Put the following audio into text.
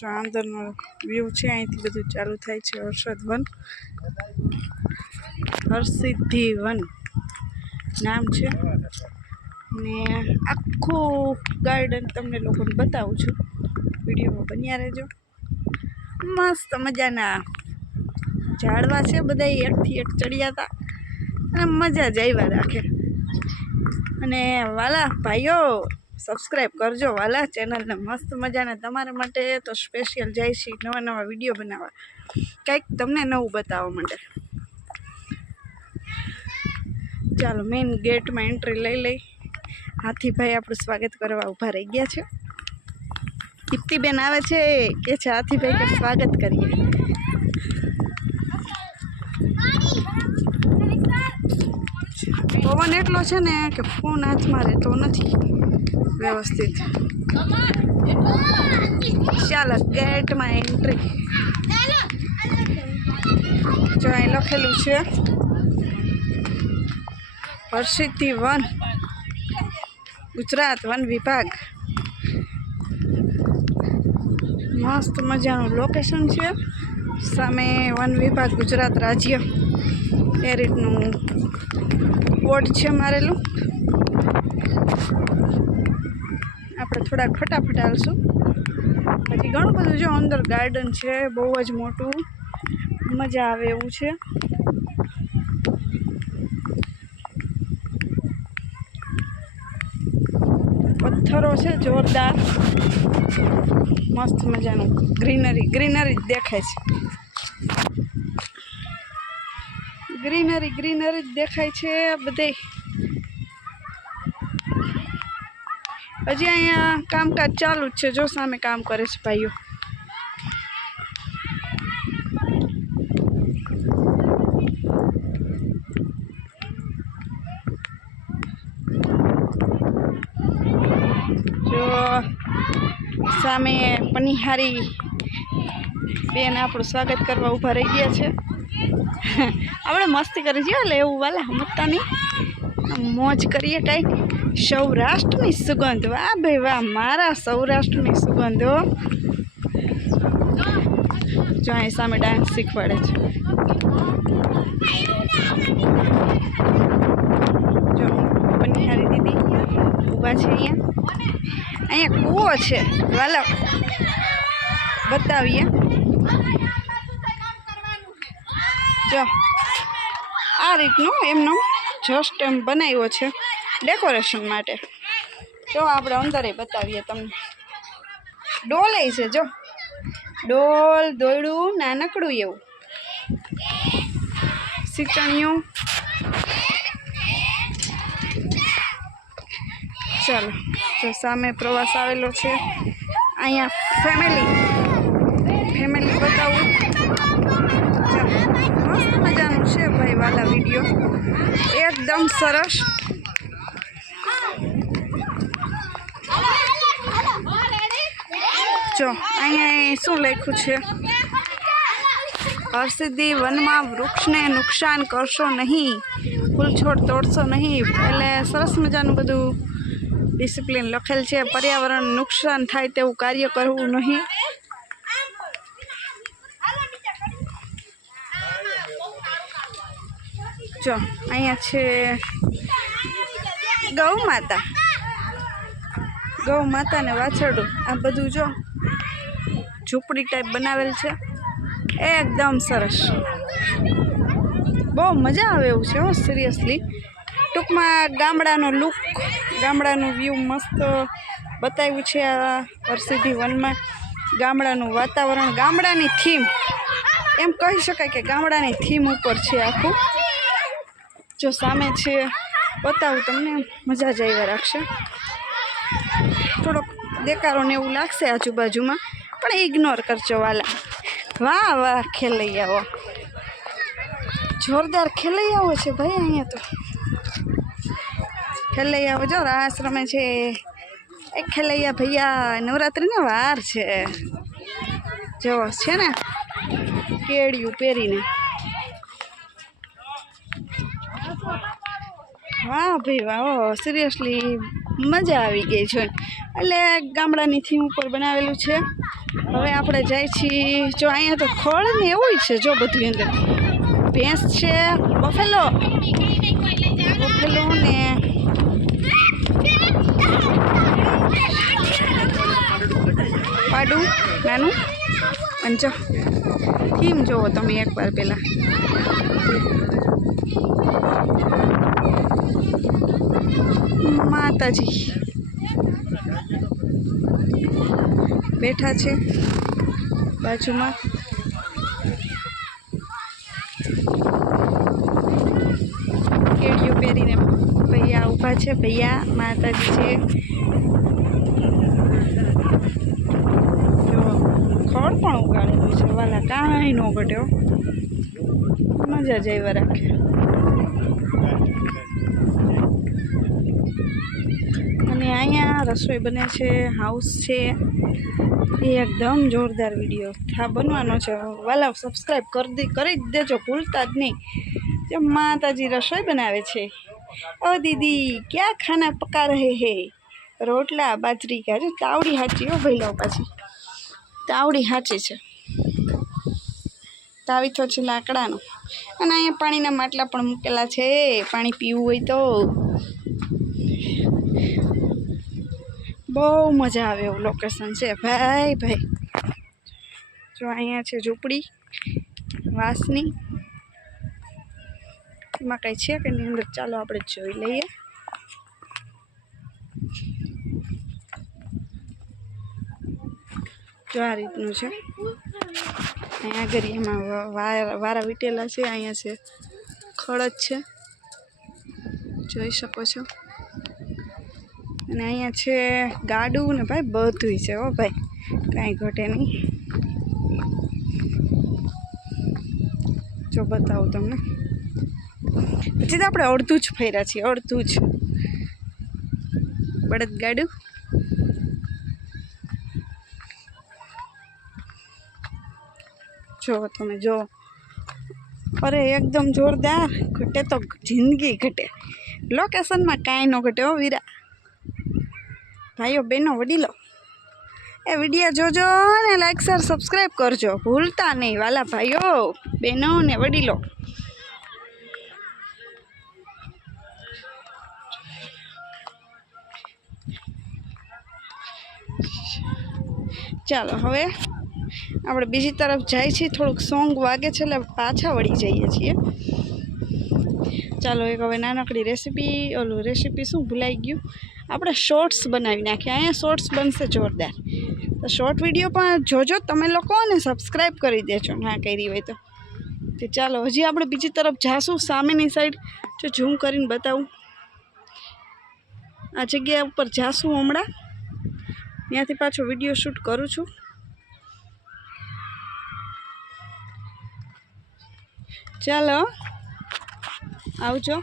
જો અંદરનો વ્યૂ છે, અહીંથી બધું ચાલુ થાય છે. હર્ષદ વન, હરસિદ્ધિ વન નામ છે. ને આખું ગાર્ડન તમને લોકોને બતાવું છું, વિડીયોમાં બન્યા રહેજો. મસ્ત મજાના ઝાડવા છે, બધા એકથી એક ચડ્યા હતા અને મજા જ આવ્યા રાખે. અને વાલા ભાઈઓ સબસ્ક્રાઈબ કરજો વાલા ચેનલને, મસ્ત મજાના તમારા માટે તો સ્પેશિયલ જાય છે નવા નવા વિડીયો બનાવવા, કંઈક તમને નવું બતાવવા માટે. ચાલો મેઇન ગેટમાં એન્ટ્રી લઈ હાથીભાઈ આપણું સ્વાગત કરવા ઊભા રહી ગયા છે. દીપ્તિબેન આવે છે કે છે હાથીભાઈ કે સ્વાગત કરીએ. પવન એટલો છે ને કે ફોન હાથમાં રહેતો નથી વ્યવસ્થિત. ચાલો ગેટમાં એન્ટ્રી. જો અહીં લખેલું છે હરસિદ્ધિ વન, ગુજરાત વન વિભાગ. મસ્ત મજાનું લોકેશન છે, સામે વન વિભાગ ગુજરાત રાજ્ય એ રીતનું બોર્ડ છે મારેલું. આપણે થોડાક ફટાફટ હાલશું. પછી ઘણું બધું જો અંદર ગાર્ડન છે, બહુ જ મોટું, મજા આવે એવું છે. પથ્થરો છે જોરદાર, મસ્ત મજાનું ગ્રીનરી ગ્રીનરી જ દેખાય છે. ગ્રીનરી ગ્રીનરી જ દેખાય છે બધે. હજી અહીંયા કામકાજ ચાલુ જ છે. જો સામે કામ કરે છે ભાઈઓ. જો સામે પનિહારી બેન આપણું સ્વાગત કરવા ઊભા રહી ગયા છે. આપણે મસ્તી કરી છીએ એટલે એવું વાલા સમજતા નહીં, મોજ કરીએ કંઈક. સૌરાષ્ટ્રની સુગંધ, વાહ ભાઈ વાહ, મારા સૌરાષ્ટ્રની સુગંધ હો. જો અહીં સામે ડાન્સ શીખવાડે છે. જો પનિહારી દીદી ઊભા છે અહીંયા કૂવો છે વાલા, બતાવીએ. જો આ રીતનું એમનો જસ્ટ એમ બનાવ્યો છે ડેકોરેશન માટે. જો આપણે અંદરે બતાવીએ તમને. ડોલે છે, જો ડોલ દોયડું નાનકડું એવું, સિચણિયું. ચાલો જો સામે પ્રવાસ આવેલો છે. અહીંયા ફેમિલી બતાવું. મસ્ત મજાનું છે ભાઈ વાલા વિડીયો, એકદમ સરસ. જો અહીંયા શું લખ્યું છે, હરસિદ્ધિ વનમાં વૃક્ષને નુકસાન કરશો નહીં, ફૂલછોડ તોડશો નહીં. એટલે સરસ મજાનું બધું ડિસિપ્લિન લખેલ છે. પર્યાવરણ નુકસાન થાય તેવું કાર્ય કરવું નહીં. જો અહીંયા છે ગૌ માતા ને વાછરડું. આ બધું જો ઝૂંપડી ટાઈપ બનાવેલ છે, એકદમ સરસ. બહુ મજા આવે એવું છે હો, સિરિયસલી. ટૂંકમાં ગામડાનો લુક, ગામડાનું વ્યૂ મસ્ત બતાવ્યું છે આ હરસિદ્ધિ વનમાં. ગામડાનું વાતાવરણ, ગામડાની થીમ, એમ કહી શકાય કે ગામડાની થીમ ઉપર છે આખું. જો સામે છે બતાવું તમને, મજા જ આવ્યા રાખશે. થોડોક દેકારો ને એવું લાગશે આજુબાજુમાં, પણ ઇગ્નોર કરજો વાલા. વાહ વાહ ખેલૈયાઓ, જોરદાર ખેલૈયાઓ છે ભાઈ. અહીંયા તો ખેલૈયાઓ જો રાસ રમે છે. એક ખેલૈયા ભૈયા, નવરાત્રિનો વાર છે. જો છે ને કેડિયું પહેરીને. વાહ ભાઈ વાહ, સિરિયસલી મજા આવી ગઈ છે. એટલે ગામડાની થીમ ઉપર બનાવેલું છે. હવે આપણે જાય છીએ જો અહીંયા તો ખડ ને એવું છે જો બધું અંદર ભેંસ છે બફેલો ને પાડું નાનું અને જો થીમ જોવો તમે એકવાર પહેલાં માતાજી બેઠા છે બાજુમાં કેડિયું પહેરીને ભૈયા ઊભા છે ભૈયા માતાજી છે જો ખડ પણ ઉગાડેલું છે વાલા કાંઈ ન ઘટ્યો મજા જ એવા રાખે અને અહીંયા રસોઈ બને છે હાઉસ છે એ એકદમ જોરદાર વિડીયો હા બનવાનો છે વાલા સબસ્ક્રાઈબ કરી જ દેજો ભૂલતા જ નહીં જે માતાજી રસોઈ બનાવે છે ઓ દીદી ક્યાં ખાના પકા રહે હે રોટલા બાજરી કા જો તાવડી હાચી હો ભાઈ લો પાછી તાવડી હાચી છે તાવીથો છે લાકડાનો અને અહીંયા પાણીના માટલા પણ મૂકેલા છે પાણી પીવું હોય તો બહુ મજા આવે એવું લોકેશન છે ભાઈ જો અહીંયા છે ઝૂંપડી વાંસની એમાં કંઈ છે કે એની અંદર ચાલો આપણે જોઈ લઈએ જો આ રીતનું છે અહીંયા આગળ એમાં વારા વીટેલા છે અહીંયા છે ખડ જ છે જોઈ શકો છો અને અહીંયા છે ગાડું ને ભાઈ બધું છે હો ભાઈ કાંઈ ઘટે નહીં જો બતાવું તમને પછી તો આપણે અડધું જ ફર્યા છીએ અડધું જ બળદ ગાડું જો તમે જો અરે એકદમ જોરદાર ઘટે તો જિંદગી ઘટે લોકેશનમાં કાંઈ ન ઘટે હો વીરા ભાઈઓ બહેનો વડીલો એ વિડીયો જોજો ને લાઈક શેર સબસ્ક્રાઈબ કરજો ભૂલતા નહીં વાલા ભાઈઓ બહેનો ને વડીલો ચાલો હવે આપણે બીજી તરફ જાય છીએ થોડુંક સોંગ વાગે છે એટલે પાછા વળી જઈએ છીએ ચાલો એક હવે નાનકડી રેસીપી શું ભૂલાઈ ગયું આપણે શોર્ટ્સ બનાવી નાખીએ અહીંયા શોર્ટ્સ બનશે જોરદાર તો શોર્ટ વિડીયો પણ જોજો તમે લોકો ને સબસ્ક્રાઈબ કરી દેજો ના કરી હોય તો ચાલો હજી આપણે બીજી તરફ જાશું સામેની સાઈડ જો ઝૂમ કરીને બતાવું આ જગ્યા ઉપર જાશું હમણાં ત્યાંથી પાછો વિડીયો શૂટ કરું છું ચાલો આવજો